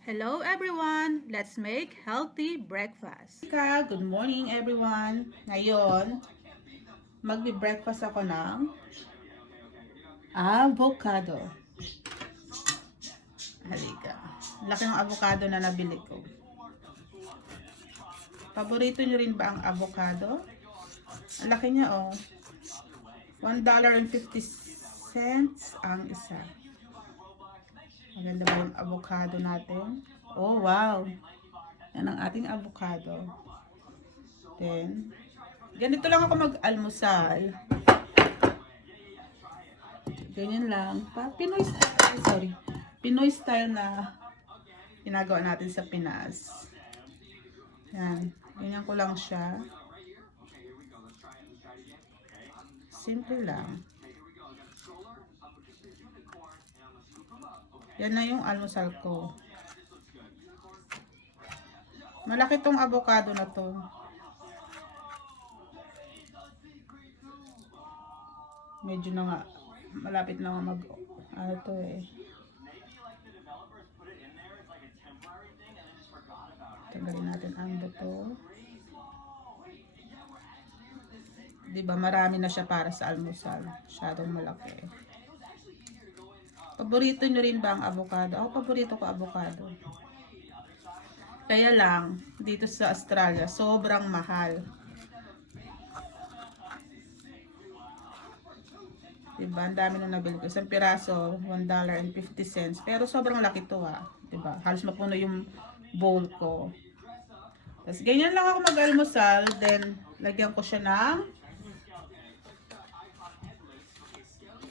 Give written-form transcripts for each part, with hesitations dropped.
Hello everyone! Let's make healthy breakfast. Good morning everyone. Ngayon, magbi-breakfast ako ng avocado. Halika. Laki ng avocado na nabili ko. Paborito nyo rin ba ang avocado? Ang laki niya oh. $1.50 ang isa. Maganda ba yung avocado natin? Oh wow! Yan ang ating avocado. Then, ganito lang ako mag-almusal. Ganyan lang. Pinoy style, Pinoy style na ginagawa natin sa Pinas. Yan. Ganyan ko lang siya. Simple lang. Yan na yung almusal ko. Malaki tong avocado na to. Medyo na nga. Malapit na nga ano to eh. Tanggalin natin ang buto. Diba marami na siya para sa almusal. Masyadong malaki. Paborito nyo rin ba ang avocado? Ako paborito ko avocado. Kaya lang, dito sa Australia, sobrang mahal. Diba? Ang dami nung nabili ko. Isang piraso, $1.50. Pero sobrang laki to ha. Diba? Halos mapuno yung bowl ko. Tapos ganyan lang ako mag-almusal. Then, lagyan ko siya ng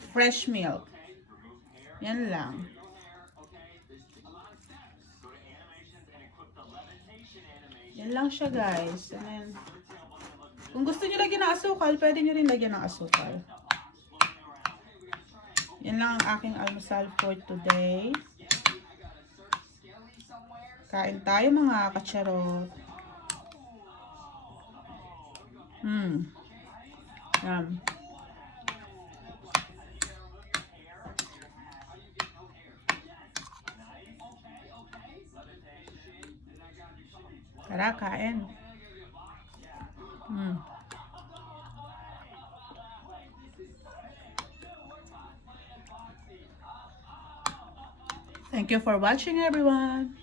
fresh milk. Yan lang. Yan lang siya guys. And then, kung gusto nyo lagyan ng asukal, pwede nyo rin lagyan ng asukal. Yan lang ang aking almusal for today. Kain tayo mga kacharot. Yum. Tara, kain. Thank you for watching everyone.